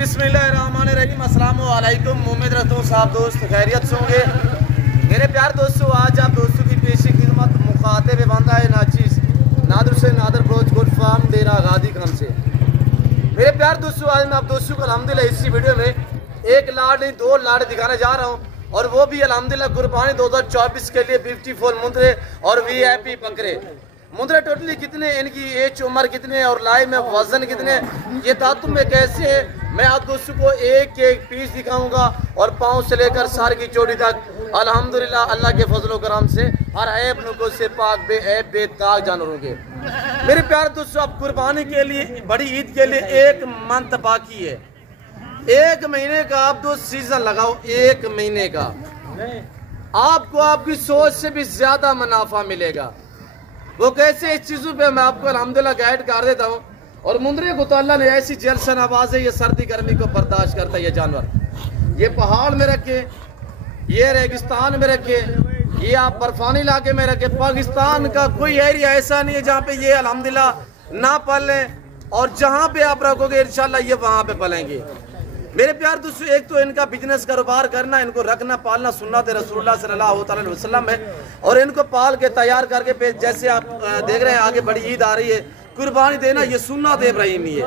बिस्मिल्लाहिर्रहमानिर्रहीम। अस्सलाम वालेकुम। उम्मीद रखता हूँ साहब दोस्त खैरियत से होंगे। मेरे प्यार दोस्तों, आज आप दोस्तों की पेशी खिदमत मुखातिब बंदा है नाचीज नादर से नादर ब्रोच गुड फार्म देना गादी खान से। मेरे प्यार दोस्तों, आज मैं आप दोस्तों को अल्हम्दुलिल्लाह इसी वीडियो में एक लाड़ नहीं दो लाड़ दिखाने जा रहा हूँ, और वो भी अल्हम्दुलिल्लाह कुर्बानी 2024 के लिए 54 मुंदरे और VIP बकरे। मुंदरे टोटली कितने, इनकी एज उम्र कितने और लाइव में वजन कितने, ये दातुम में कैसे है, मैं आप दोस्तों को एक एक पीस दिखाऊंगा और पाँव से लेकर सार की चोटी तक अल्हम्दुलिल्लाह अल्लाह के फजल करम से हर ऐब नुको से पाक बेऐब बेताक जानवरों के। मेरे प्यार दोस्तों, अब कुर्बानी के लिए बड़ी ईद के लिए एक मंथ बाकी है। एक महीने का आप दोस्त सीजन लगाओ, एक महीने का आपको आपकी सोच से भी ज्यादा मुनाफा मिलेगा। वो कैसे, इस चीजों पे मैं आपको अल्हम्दुलिल्लाह गाइड कर देता हूँ। और मुंदरे को तो अल्लाह ने ऐसी जलसन आवाज है, ये सर्दी गर्मी को बर्दाश्त करता है। ये जानवर ये पहाड़ में रखे, ये रेगिस्तान में रखे, ये आप बर्फानी इलाके में रखे। पाकिस्तान का कोई एरिया ऐसा नहीं है जहाँ पे ये अल्हम्दुलिल्लाह ना पलें, और जहाँ पे आप रखोगे इंशाल्लाह ये वहाँ पे पलेंगे। मेरे प्यार दोस्तों, एक तो इनका बिजनेस कारोबार करना, इनको रखना पालना सुन्नत रसूलुल्लाह सल्लल्लाहु अलैहि वसल्लम है, और इनको पाल के तैयार करके जैसे आप देख रहे हैं आगे बड़ी ईद आ रही है, कुर्बानी देना ये सुन्नत इब्राहिमी है।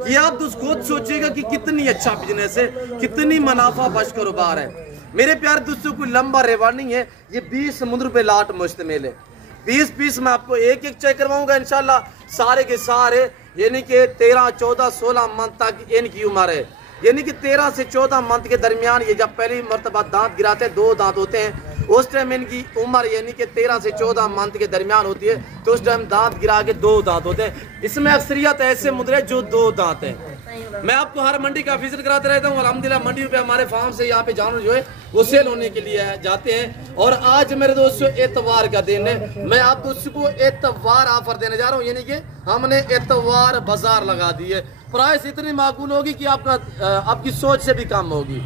कि आप दोस्त खुद सोचिएगा कि कितनी अच्छा बिजनेस है, कितनी मुनाफा बख्श कारोबार है। मेरे प्यार दोस्तों, कोई लंबा रेवा नहीं है, ये 20 मुंदर पे लाट मुश्तमिल है। 20 पीस मैं आपको एक एक चेक करवाऊंगा इंशाल्लाह, सारे के सारे, यानी कि 13, 14, 16 मंथ तक इनकी उम्र है। यानी कि 13 से 14 मंथ के दरमियान ये जब पहली मरतबा दांत गिराते हैं, 2 दांत होते हैं, उस टाइम इनकी उम्र यानी कि 13 से 14 मंथ के दरमियान होती है, तो उस टाइम दांत गिरा के 2 दांत होते हैं। इसमें अक्सरियत ऐसे मुंदरे जो 2 दांत हैं। मैं आपको हर मंडी का विजिट कराते रहता हूँ। अल्हम्दुलिल्लाह मंडियों पे हमारे फार्म से यहाँ पे जानवर जो है वो सेल होने के लिए जाते हैं। और आज मेरे दोस्तों एतवार का दिन है, मैं आप दोस्तों को एतवार ऑफर देने जा रहा हूँ। यानी कि हमने एतवार बाजार लगा दी है, प्राइस इतनी माकूल होगी कि आपकी सोच से भी कम होगी।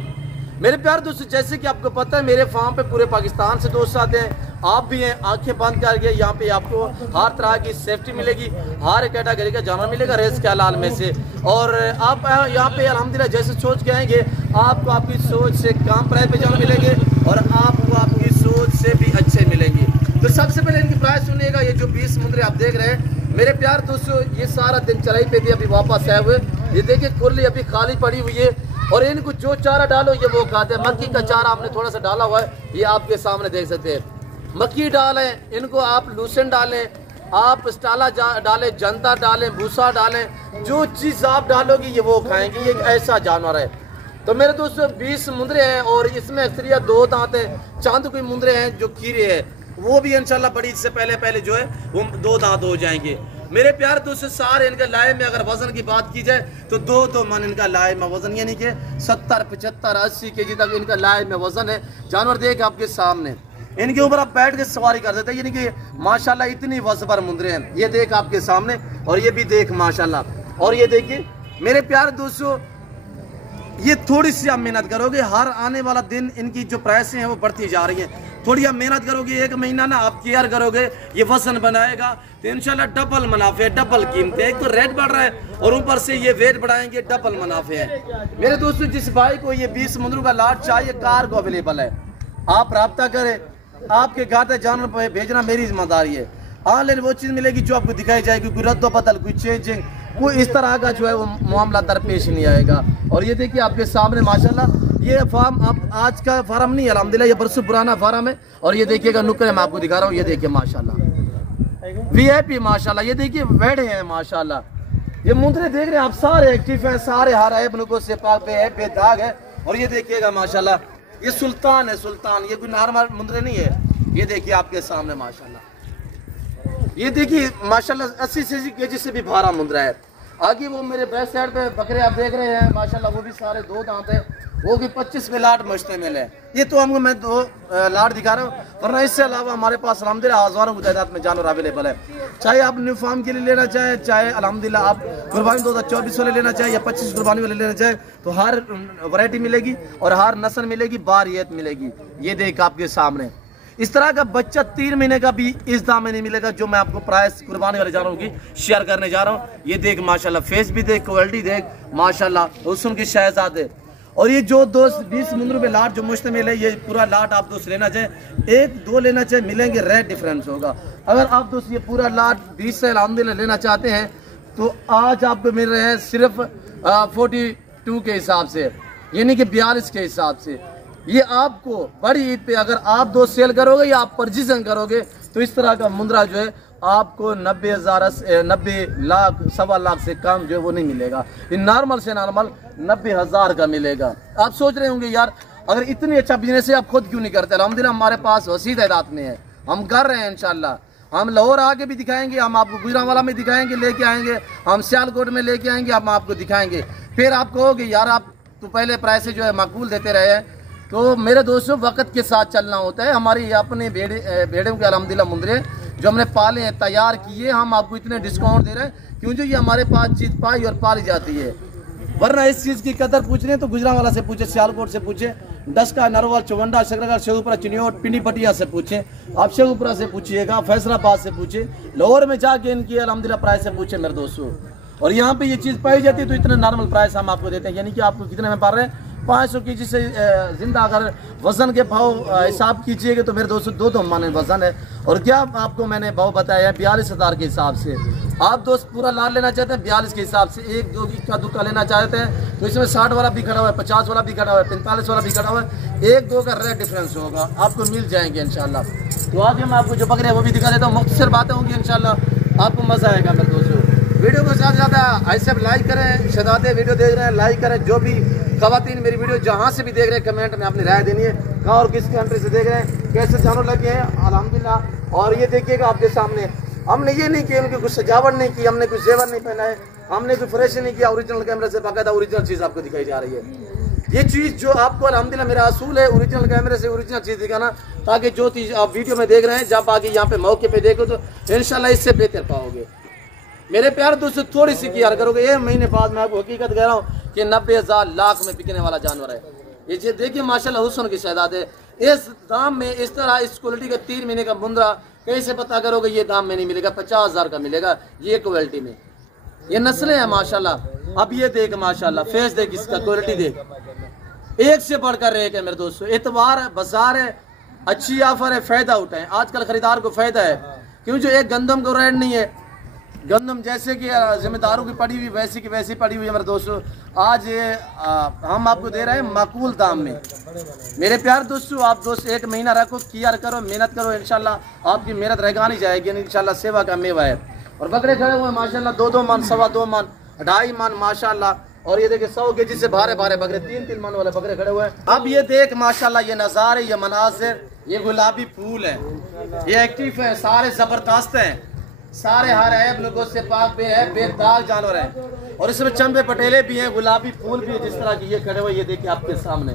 मेरे प्यार दोस्तों, जैसे कि आपको पता है मेरे फार्म पे पूरे पाकिस्तान से दोस्त आते हैं, आप भी हैं। आंखें बंद करके यहाँ पे आपको हर तरह की सेफ्टी मिलेगी, हर कैटेगरी का जानवर मिलेगा रेस के हलाल में से। और आप यहाँ पे अल्हम्दुलिल्लाह जैसे सोच के आएंगे, आपको आपकी सोच से कम प्राइस पे जानवर मिलेंगे और आपको आपकी सोच से भी अच्छे मिलेंगे। तो सबसे पहले इनकी प्राइस सुनिएगा। ये जो 20 मुंदरे आप देख रहे हैं मेरे प्यार दोस्तों, ये सारा दिन चराई पे थी, अभी वापस आए हुए। ये देखिए खुरली अभी खाली पड़ी हुई है, और इनको जो चारा डालो ये वो खाते हैं। मक्की का चारा हमने थोड़ा सा डाला हुआ है, ये आपके सामने देख सकते हैं। मक्की डालें, इनको आप लूसन डालें, आप स्टाला डालें, जनता डालें, भूसा डालें, जो चीज़ आप डालोगी ये वो खाएंगे। ये ऐसा जानवर है। तो मेरे दोस्तों 20 मुंदरे हैं, और इसमें अक्सरियत 2 दांत हैं। चांद कोई मुंदरे हैं जो खीरे हैं, वो भी इंशाल्लाह बड़ी से पहले जो है वो 2 दांत हो जाएंगे। मेरे प्यार दोस्तों, सारे इनके लाए में अगर वजन की बात की जाए तो 2 मन इनका लाए में वजन, यानी कि 70, 75, 80 kg तक इनका लाए में वजन है। जानवर देख आपके सामने, इनके ऊपर आप बैठ के सवारी कर देते हैं, यानी कि माशाल्लाह इतनी वजबर मुंदरे हैं। ये देख आपके सामने, और ये भी देख माशाल्लाह। और ये देखिए मेरे प्यार दोस्तों, ये थोड़ी सी आप मेहनत करोगे, हर आने वाला दिन इनकी जो प्राइसें हैं वो बढ़ती जा रही हैं। थोड़ी आप मेहनत करोगे, एक महीना ना आप केयर करोगे, ये वजन बनाएगा तो इंशाल्लाह डबल मुनाफे, डबल कीमतें। एक तो रेट बढ़ रहा है और ऊपर से ये वेट बढ़ाएंगे, डबल मुनाफे हैं। मेरे दोस्तों, जिस भाई को ये 20 मुंदरों का लाट चाहिए, कार को अवेलेबल है, आप रब्ता करें। आपके घर तक जानवर भेजना मेरी जिम्मेदारी है। ऑनलाइन वो चीज़ मिलेगी जो आपको दिखाई जाएगी, कोई रद्द बदल, कोई चेंजिंग, कोई इस तरह का जो है वो मामला दरपेश नहीं आएगा। और ये देखिए आपके सामने माशाल्लाह, ये फार्म आप आज का फार्म नहीं है अल्हम्दुलिल्लाह, ये बरसों पुराना फार्म है। और ये देखिएगा नुक्कड़ मैं आपको दिखा रहा हूँ, ये देखिए माशाल्लाह VIP माशाल्लाह। ये देखिए वेड़े हैं माशाल्लाह। ये मुंदरे देख रहे हैं आप, सारे एक्टिव हैं, सारे हर ऐब नुको से पाक बेदाग है। और ये देखिएगा माशाल्लाह, ये सुल्तान है, सुल्तान। ये कोई नॉर्मल मुंदरे नहीं है। ये देखिए आपके सामने माशाल्लाह, ये देखिए माशाल्लाह 80 kg से भी भारा मुंदरा है। आगे वो मेरे बैक साइड पे बकरे आप देख रहे हैं माशाल्लाह, वो भी सारे 2 दांत है, वो भी 25 पे लाट मुश्तमिल है। ये तो हमको मैं 2 लाट दिखा रहा हूँ, वरना इससे अलावा हमारे पास अल्हम्दुलिल्लाह हज़ारों की तादाद में जानवर अवेलेबल है। चाहे आप न्यू फार्म के लिए लेना चाहे, चाहे अल्हम्दुलिल्लाह आप कुर्बानी 2024 वाले लेना चाहे या 25 कुर्बानी वाले लेना चाहे, तो हर वैरायटी मिलेगी और हर नस्ल मिलेगी, बारियत मिलेगी। ये देख आपके सामने इस तरह का बच्चा 3 महीने का भी इस दाम में नहीं मिलेगा जो मैं आपको प्राइस कुर्बानी वाले जानवरों की शेयर करने जा रहा हूँ। ये देख माशाल्लाह, फेस भी देख, क्वालिटी देख माशाल्लाह, हुस्न की शहजादे। और ये जो दोस्त 20 मुंदरू पे लाट जो मुश्तमिल है, ये पूरा लाट आप दोस्त लेना चाहें, 1-2 लेना चाहे मिलेंगे, रेट डिफरेंस होगा। अगर आप दोस्त ये पूरा लाट 20 से अल्हम्दुलिल्लाह लेना चाहते हैं तो आज आपको मिल रहे हैं सिर्फ 42 के हिसाब से, यानी कि 42 के हिसाब से। ये आपको बड़ी ईद पे अगर आप दो सेल करोगे या आप परचेजन करोगे तो इस तरह का मुंद्रा जो है आपको 90 लाख 1.25 लाख से कम जो है वो नहीं मिलेगा। ये नॉर्मल से नॉर्मल 90,000 का मिलेगा। आप सोच रहे होंगे यार अगर इतनी अच्छा बिजनेस है आप खुद क्यों नहीं करते? अल्हम्दुलिल्लाह हमारे पास वसी तादाद में है, हम कर रहे हैं इंशाल्लाह। हम लाहौर आके भी दिखाएंगे, हम आपको गुजरांवाला में दिखाएंगे, लेके आएंगे, हम सियालकोट में लेके आएंगे, हम आपको दिखाएंगे। फिर आप कहोगे यार आप तो पहले प्राइस जो है माकूल देते रहे हैं। तो मेरे दोस्तों वक्त के साथ चलना होता है। हमारी अपने भेड़ों के अल्हम्दुलिल्लाह मुंद्रे जो हमने पाले हैं, तैयार किए, हम आपको इतने डिस्काउंट दे रहे हैं क्योंकि ये हमारे पास चीज़ पाई और पाली जाती है। वरना इस चीज़ की कदर पूछने तो गुजरांवाला से पूछे, सियालकोट से पूछे, डस्का, नरवल, चवंडा, शकरगढ़, शेखुपुरा, चिन्योट, पिंडी पटिया से पूछे, आप शेखुपुरा से पूछिएगा, फैसलाबाद से पूछे, लाहौर में जाके इनकी अल्हम्दुलिल्लाह प्राइस से पूछे मेरे दोस्तों। और यहाँ पे ये चीज़ पाई जाती है तो इतने नॉर्मल प्राइस हम आपको देते हैं। यानी कि आपको कितने में पा रहे हैं 500 केजी से जिंदा अगर वजन के भाव हिसाब कीजिएगा तो मेरे दोस्तों 2 माने वजन है। और क्या आपको मैंने भाव बताया है 42,000 के हिसाब से। आप दोस्त पूरा लाल लेना चाहते हैं 42 के हिसाब से, 1-2 का दुक्का लेना चाहते हैं तो इसमें 60 वाला भी खड़ा हुआ है, 50 वाला भी खड़ा हुआ है, 45 वाला भी खड़ा हुआ है, 1-2 का रेट डिफरेंस होगा, आपको मिल जाएंगे इंशाल्लाह। तो आगे मैं आपको जो बकरे हैं वो भी दिखा देता हूँ, मुख्तसर बातें होंगी इंशाल्लाह, आपको मज़ा आएगा मेरे दोस्तों। वीडियो को ज़्यादा ऐसे लाइक करें, शहजादे वीडियो देख रहे हैं लाइक करें, जो भी ख़वातीन मेरी वीडियो जहाँ से भी देख रहे हैं कमेंट में अपनी राय देनी है, कहाँ और किस कंट्री से देख रहे हैं, कैसे जानवर लगे हैं अल्हम्दुलिल्लाह। और ये देखिएगा आपके सामने, हमने ये नहीं किया, उनकी कुछ सजावट नहीं की, हमने कुछ जेवर नहीं पहना है, हमने कोई फ्रेश नहीं किया, ओरिजिनल कैमरे से बाकायदा ओरिजिनल चीज़ आपको दिखाई जा रही है। ये चीज़ जो आपको अल्हम्दुलिल्लाह मेरा असूल है ओरिजिनल कैमरे से ओरिजिनल चीज़ दिखाना, ताकि जो चीज़ आप वीडियो में देख रहे हैं जब आगे यहाँ पे मौके पे देखो तो इंशाल्लाह इससे बेहतर पाओगे। मेरे प्यार दोस्तों थोड़ी सी केयर करोगे, 1 महीने बाद मैं आपको हकीकत कह रहा हूँ कि 90,000 लाख में बिकने वाला जानवर है। ये चीज़ देखिए माशाल्लाह हुस्न की शहजादे, इस दाम में इस तरह इस क्वालिटी का 3 महीने का मुंद्रा कैसे पता करोगे? ये दाम में नहीं मिलेगा, 50,000 का मिलेगा ये क्वालिटी में। ये नस्लें हैं माशाल्लाह। अब ये देख माशाल्लाह, फेस देख, इसका क्वालिटी देख, एक से बढ़कर एक है मेरे दोस्तों। एतवार है, बाजार है, अच्छी ऑफर है, फ़ायदा उठाएं। आजकल खरीदार को फ़ायदा है क्योंकि जो एक गंदम को रेट नहीं है, गंदम जैसे कि जिम्मेदारों की पड़ी हुई वैसी की वैसी पड़ी हुई है मेरे दोस्तों। आज ये हम आपको दे रहे हैं माकूल दाम में। मेरे प्यार दोस्तों आप दोस्त 1 महीना रखो, केयर करो, मेहनत करो, इंशाल्लाह आपकी मेहनत रहगानी जाएगी, इंशाल्लाह सेवा का मेवा है। और बकरे खड़े हुए माशाल्लाह 2-2 मन, 2.25 मन, 2.5 मन माशाल्लाह। और ये देखिए 100 केजी से भारे बकरे, 3-3 मन वाले बकरे खड़े हुए हैं। अब ये देख माशाल्लाह, ये नज़ारे, ये मनाजिर, ये गुलाबी फूल है, ये एक्टिव है, सारे ज़बरदस्त हैं, सारे हर ऐब लोगों से पाक पे है, बेदाग जानवर है। और इसमें चंबे पटेले भी हैं, गुलाबी फूल भी है, जिस तरह की ये खड़े हुए, ये देखिए आपके सामने।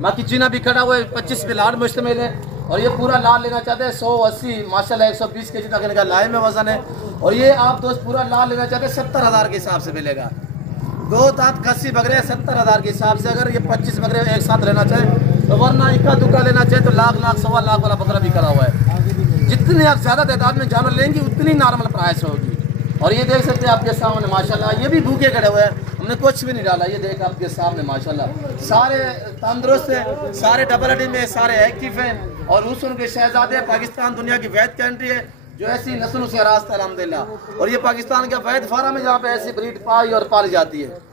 बाकी चीना भी खड़ा हुआ है, 25 पे लाल मुश्तमिल है। और ये पूरा लाल लेना चाहते हैं 180 माशाल्लाह 120 केजी तक इनका लाए में वजन है। और ये आप दोस्त पूरा लाल लेना चाहते हैं 70,000 के हिसाब से मिलेगा। 2 दांत 80 बकरे 70,000 के हिसाब से। अगर ये 25 बकरे एक साथ लेना चाहे तो, वरना इक्का दुक्का लेना चाहे तो लाख 1.25 लाख वाला बकरा भी करा हुआ है। जितनी आप ज़्यादा तादाद में जानवर लेंगे उतनी नॉर्मल प्राइस होगी। और ये देख सकते हैं आपके सामने माशाल्लाह, ये भी भूखे खड़े हुए हैं, हमने कुछ भी नहीं डाला। ये देख आपके सामने माशाल्लाह सारे तंदुरुस्त हैं, सारे डबल हड्डी में, सारे एक्टिव हैं। और हुस्न के शहजादे, पाकिस्तान दुनिया की वैद कंट्री है जो ऐसी नस्लों से रास्ता अल्हम्दुलिल्लाह। और ये पाकिस्तान का वैद फार्म है जहाँ पे ऐसी ब्रीड पाई और पाली जाती है।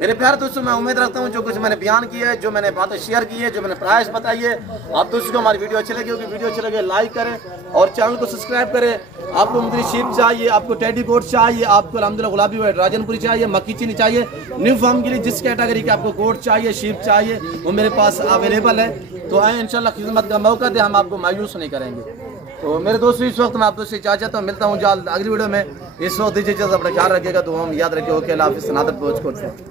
मेरे प्यार दोस्तों मैं उम्मीद रखता हूँ जो कुछ मैंने बयान किया है, जो मैंने बातें शेयर की है, जो मैंने प्राइस बताई है, आप दोस्तों को हमारी वीडियो अच्छी लगी होगी। वीडियो अच्छी लगे लाइक करें और चैनल को सब्सक्राइब करें। आपको मुंदरी शीप चाहिए, आपको टेडी कोट चाहिए, आपको अल्हम्दुलिल्लाह गुलाबी वाइट राजनपुरी चाहिए, मक्की चीनी चाहिए, न्यू फार्म के लिए जिस कैटेगरी के आपको कोट चाहिए, शीप चाहिए, वो मेरे पास अवेलेबल है। तो आए इंशाल्लाह खिदमत का मौका दे, हम आपको मायूस नहीं करेंगे। तो मेरे दोस्तों इस वक्त मैं आप दोस्तों से इजाज़त हूँ, मिलता हूँ जल्द अगली वीडियो में। इस वक्त दीजिए अपना ख्याल रखिएगा, तो हम याद रखिए। ओके, अल्लाह हाफ़िज़, नादर पहुँच।